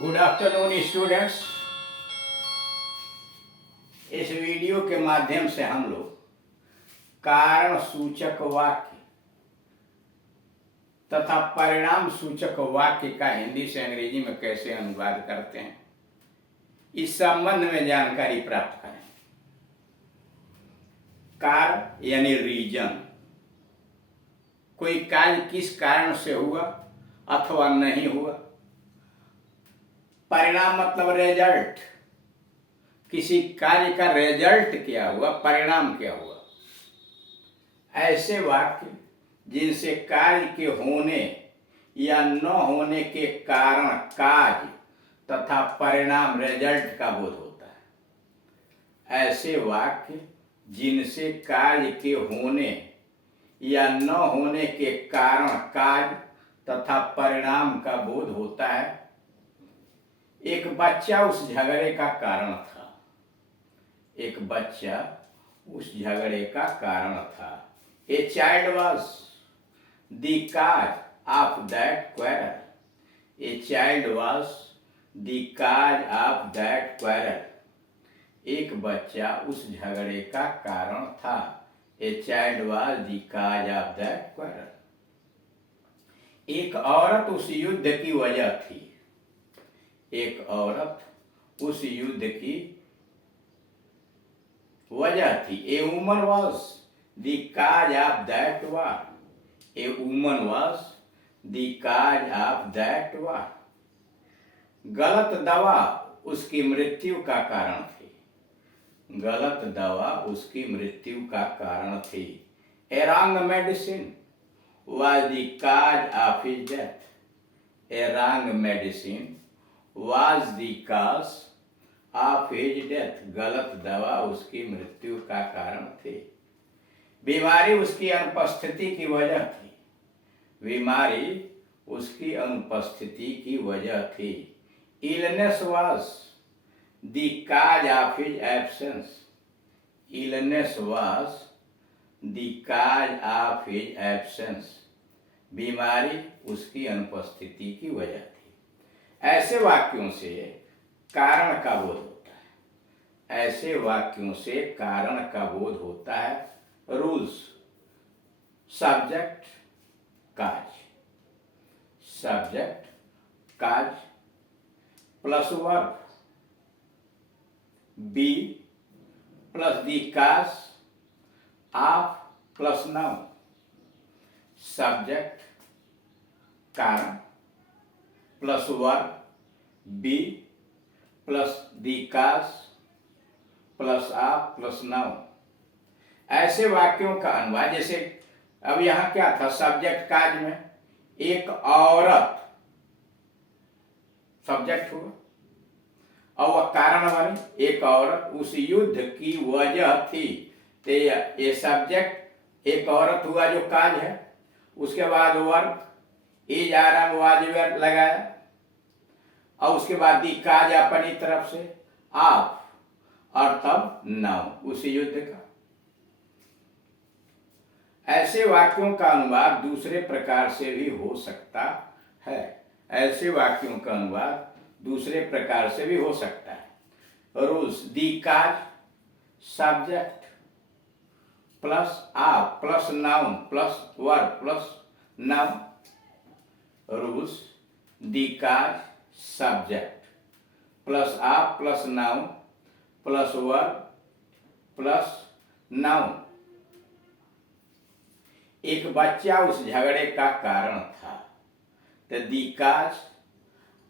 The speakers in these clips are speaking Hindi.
Good afternoon students. इस वीडियो के माध्यम से हम लोग कारण सूचक वाक्य तथा परिणाम सूचक वाक्य का हिंदी से अंग्रेजी में कैसे अनुवाद करते हैं, इस संबंध में जानकारी प्राप्त करें। कारण यानी रीजन, कोई कार्य किस कारण से हुआ अथवा नहीं हुआ। परिणाम मतलब रिजल्ट, किसी कार्य का रिजल्ट क्या हुआ, परिणाम क्या हुआ। ऐसे वाक्य जिनसे कार्य के होने या न होने के कारण कार्य तथा परिणाम रिजल्ट का बोध होता है। ऐसे वाक्य जिनसे कार्य के होने या न होने के कारण कार्य तथा परिणाम का बोध होता है। एक बच्चा उस झगड़े का कारण था। एक बच्चा उस झगड़े का कारण था। A child was the cause of that quarrel. A child was the cause of that quarrel. एक बच्चा उस झगड़े का कारण था। A child was the cause of that quarrel. एक औरत उस युद्ध की वजह थी। एक औरत उस युद्ध की वजह थी। A woman was the cause of that war. A woman was the cause of that war. गलत दवा उसकी मृत्यु का कारण थी। गलत दवा उसकी मृत्यु का कारण थी। A wrong medicine was the cause of his death. A wrong medicine was the cause of his death. गलत दवा उसकी मृत्यु का कारण थी। बीमारी उसकी अनुपस्थिति की वजह थी। बीमारी उसकी अनुपस्थिति की वजह थी। Illness was the cause of his absence. Illness was the cause of his absence. बीमारी उसकी अनुपस्थिति की वजह थी। ऐसे वाक्यों से कारण का बोध होता है। ऐसे वाक्यों से कारण का बोध होता है। Rules, subject cause, subject cause plus verb, be plus the cause, of plus noun. Subject कारण plus verb, be plus the cause plus of plus noun. ऐसे वाक्यों का अनुवाद, जैसे अब यहां क्या था, सब्जेक्ट काज में एक औरत सब्जेक्ट हुआ और वह कारण बनी। एक औरत उस युद्ध की वजह थी, तो ये सब्जेक्ट एक औरत हुआ जो काज है। उसके बाद वर्ब इज आराम वाजिब लगाया और उसके बाद दी काज अपनी तरफ से आप और तब नाउन उस युद्ध का। ऐसे वाक्यों का अनुवाद दूसरे प्रकार से भी हो सकता है। ऐसे वाक्यों का अनुवाद दूसरे प्रकार से भी हो सकता है। Rules, the cause subject plus आप plus noun plus verb plus noun. Rules, the cause subject plus आप plus noun plus verb plus noun. एक बच्चा उस झगड़े का कारण था। तो the cause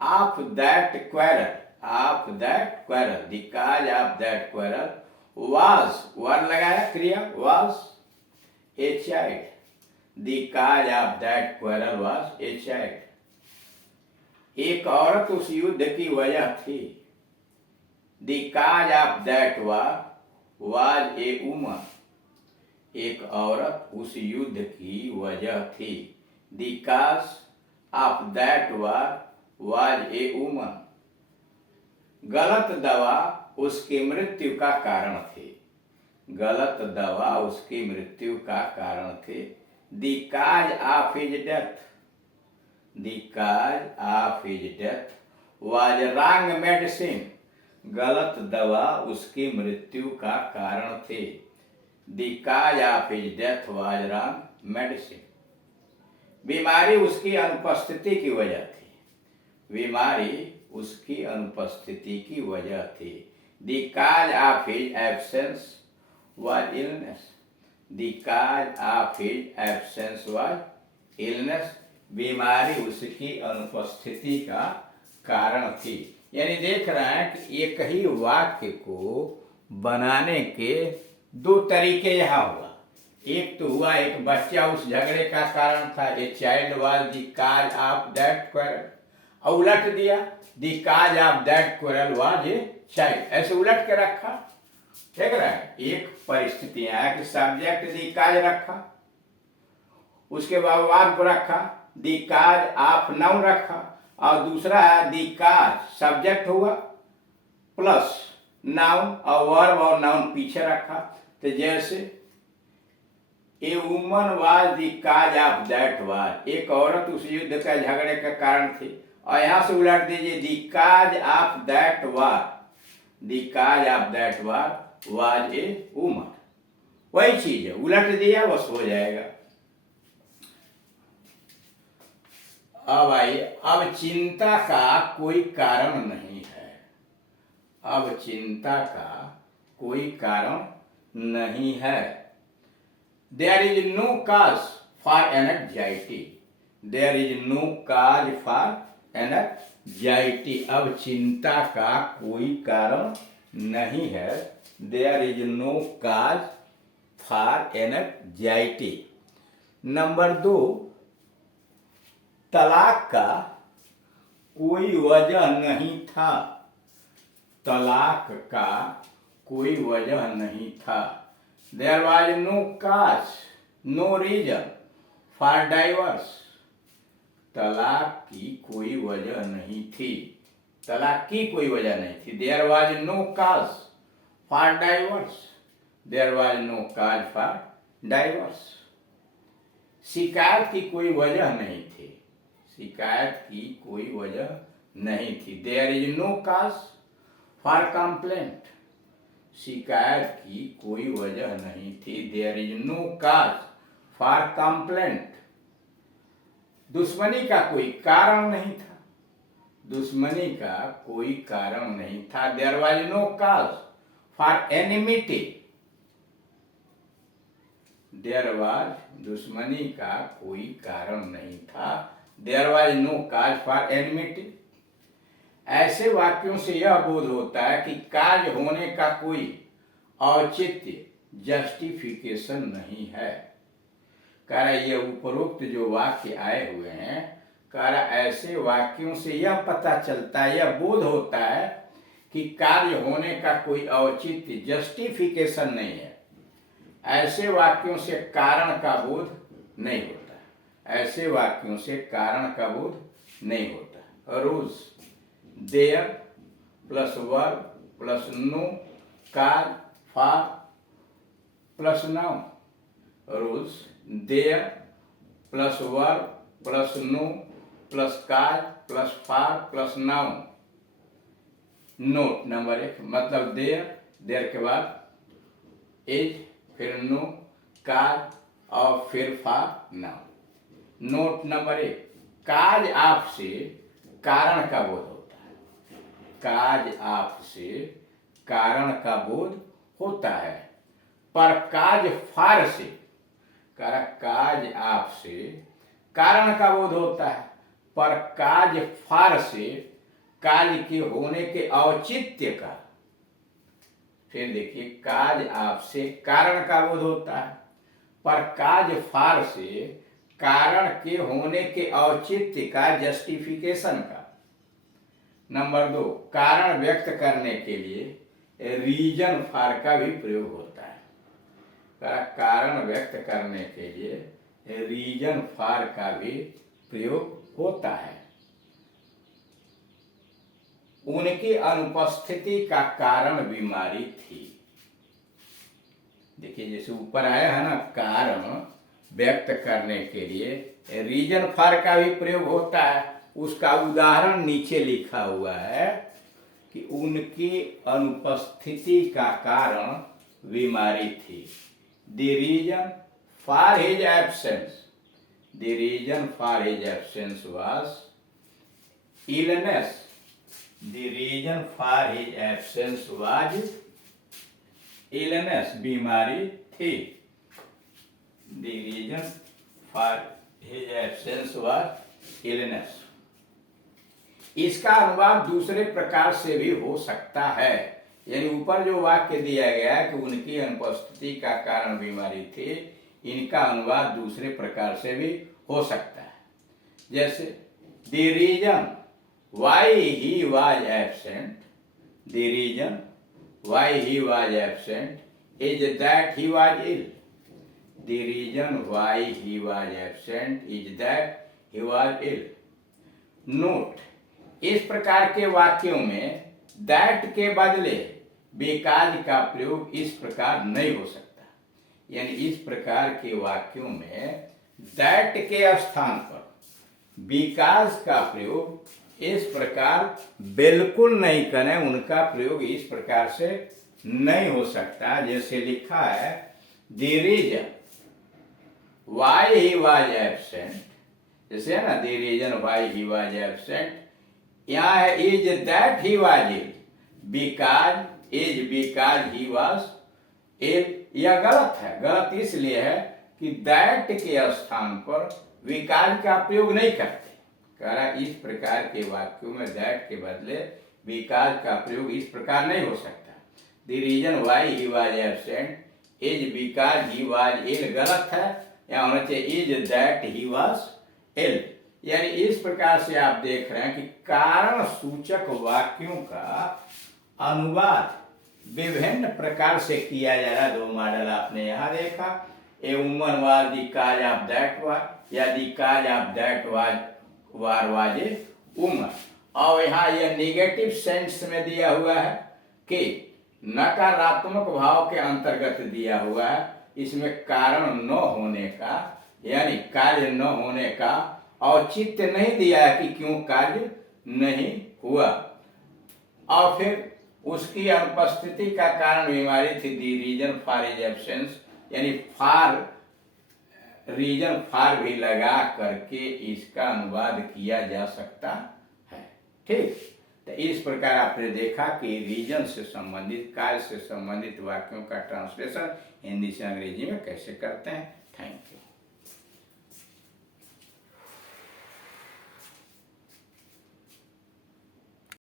of that quarrel, of that quarrel, the cause of that quarrel was, verb लगाया क्रिया was, a child. The cause of that quarrel was a child. एक औरत उस युद्ध की वजह थी। The cause of that war was a woman. एक औरत उस युद्ध की वजह थी। The cause of that war was a woman. गलत दवा उसकी मृत्यु का कारण थी। गलत दवा उसकी मृत्यु का कारण थी। The cause of his death, the cause of his death was wrong medicine, गलत दवा उसकी मृत्यु का कारण थे। The cause of his death was wrong medicine, बीमारी उसकी अनुपस्थिति की वजह थी, बीमारी उसकी अनुपस्थिति की वजह थी। The cause of his absence was illness, the cause of his absence was illness, बीमारी उसकी अनुपस्थिति का कारण थी। यानी देख रहे हैं कि एक ही वाक्य को बनाने के दो तरीके यहाँ हुआ। एक तो हुआ एक बच्चा उस झगड़े का कारण था, a child was the cause of that quarrel, और उलट दिया the cause of that quarrel was a child, ऐसे उलट के रखा। देख रहे हैं एक परिस्थितियां है कि सब्जेक्ट द काज रखा, उसके बाद वर्ब को रखा, द काज ऑफ नाउन रखा, और दूसरा है द काज सब्जेक्ट हुआ प्लस नाउन और वर्ब और नाउन पीछे रखा। तो जैसे a woman was the cause of that war, एक औरत उस युद्ध का झगड़े का कारण थी, और यहां से उलट दीजिए the cause of that war, the cause of that war was a woman, वही चीज है, उलट दिया बस हो जाएगा। अब आइए, अब चिंता का कोई कारण नहीं है, अब चिंता का कोई कारण नहीं है। There is no cause for anxiety, there is no cause for anxiety, अब चिंता का कोई कारण नहीं है। There is no cause for anxiety. Number 2, तलाक का कोई वजह नहीं था, तलाक का कोई वजह नहीं था। There was no cause, no reason for divorce, तलाक की कोई वजह नहीं थी, तलाक की कोई वजह नहीं थी। There was no cause for divorce, there was no cause for divorce, शिकायत की कोई वजह नहीं थी, शिकायत की कोई वजह नहीं थी। There is no cause for complaint, शिकायत की कोई वजह नहीं थी। There is no cause for complaint, दुश्मनी का कोई कारण नहीं था, दुश्मनी का कोई कारण नहीं था। There was no cause for enmity, there was, दुश्मनी का कोई कारण नहीं था। There was no cause for enmity. ऐसे वाक्यों से यह बोध होता है कि कार्य होने का कोई औचित्य, जस्टिफिकेशन नहीं है। कह रहा ये उपरोक्त जो वाक्य आए हुए हैं, कह रहा ऐसे वाक्यों से यह पता चलता है, यह बोध होता है कि कार्य होने का कोई औचित्य, जस्टिफिकेशन नहीं है। ऐसे वाक्यों से कारण का बोध नहीं होता, ऐसे वाक्यों से कारण का बोध नहीं होता। Rules there plus verb plus no cause for plus noun, rules there plus verb plus no plus cause plus for plus noun. Note number 1, मतलब देयर, देयर के बाद इज, फिर नो, काज और फिर for noun. Note number 1, cause of से कारण का बोध होता है, काज ऑफ से कारण का बोध होता है, पर काज फॉर से, काज ऑफ से कारण का बोध होता है, पर काज फॉर से कार्य के होने के औचित्य का। फिर देखिए, काज ऑफ से कारण का बोध होता है, पर काज फॉर से कारण के होने के औचित्य का, जस्टिफिकेशन का। नंबर 2, कारण व्यक्त करने के लिए रीजन फॉर का भी प्रयोग होता है, कारण व्यक्त करने के लिए रीजन फॉर का भी प्रयोग होता है। उनकी अनुपस्थिति का कारण बीमारी थी। देखिए जैसे ऊपर आया है ना, कारण व्यक्त करने के लिए रीजन फॉर का भी प्रयोग होता है, उसका उदाहरण नीचे लिखा हुआ है कि उनकी अनुपस्थिति का कारण बीमारी थी। The reason for his absence, the reason for his absence was illness. The reason for his absence was illness, बीमारी थी। The reason for his absence was illness. इसका अनुवाद दूसरे प्रकार से भी हो सकता है, यानी ऊपर जो वाक्य दिया गया है कि उनकी अनुपस्थिति का कारण बीमारी थी, इनका अनुवाद दूसरे प्रकार से भी हो सकता है। जैसे the reason why he was absent, the reason why he was absent is that he was ill. The reason why he was absent is that he was ill. Note, इस प्रकार के वाक्यों में that के बदले because का प्रयोग इस प्रकार नहीं हो सकता। यानी इस प्रकार के वाक्यों में that के स्थान पर because का प्रयोग इस प्रकार बिल्कुल नहीं करें, उनका प्रयोग इस प्रकार से नहीं हो सकता। जैसे लिखा है the reason why he was absent, जैसे है ना the reason why he was absent, यहाँ है is that he was ill, because is because he was ill. यह गलत है। गलत इसलिए है कि दैट के स्थान पर बिकॉज का प्रयोग नहीं करते। कह रहा इस प्रकार के वाक्यों में दैट के बदले बिकॉज का प्रयोग इस प्रकार नहीं हो सकता। The reason why he was absent is because he was ill, गलत है। यहाँ होना चाहिए is that he was ill. यानी इस प्रकार से आप देख रहे हैं कि कारण सूचक वाक्यों का अनुवाद विभिन्न प्रकार से किया जा रहा है। दो मॉडल आपने यहाँ देखा, a woman was the cause of that war, या the cause of that was a woman. और यहाँ यह निगेटिव सेंस में दिया हुआ है कि नकारात्मक भाव के अंतर्गत दिया हुआ है। इसमें कारण न होने का, यानी कार्य न होने का औचित्य नहीं दिया है कि क्यों कार्य नहीं हुआ। और फिर उसकी अनुपस्थिति का कारण बीमारी थी। दी रीजन फॉर हिज एब्सेंस, यानी फॉर, रीजन फॉर भी लगा करके इसका अनुवाद किया जा सकता है। ठीक, तो इस प्रकार आपने देखा कि रीजन से संबंधित, कार्य से संबंधित वाक्यों का ट्रांसलेशन हिंदी से अंग्रेजी में कैसे करते हैं। Thank you.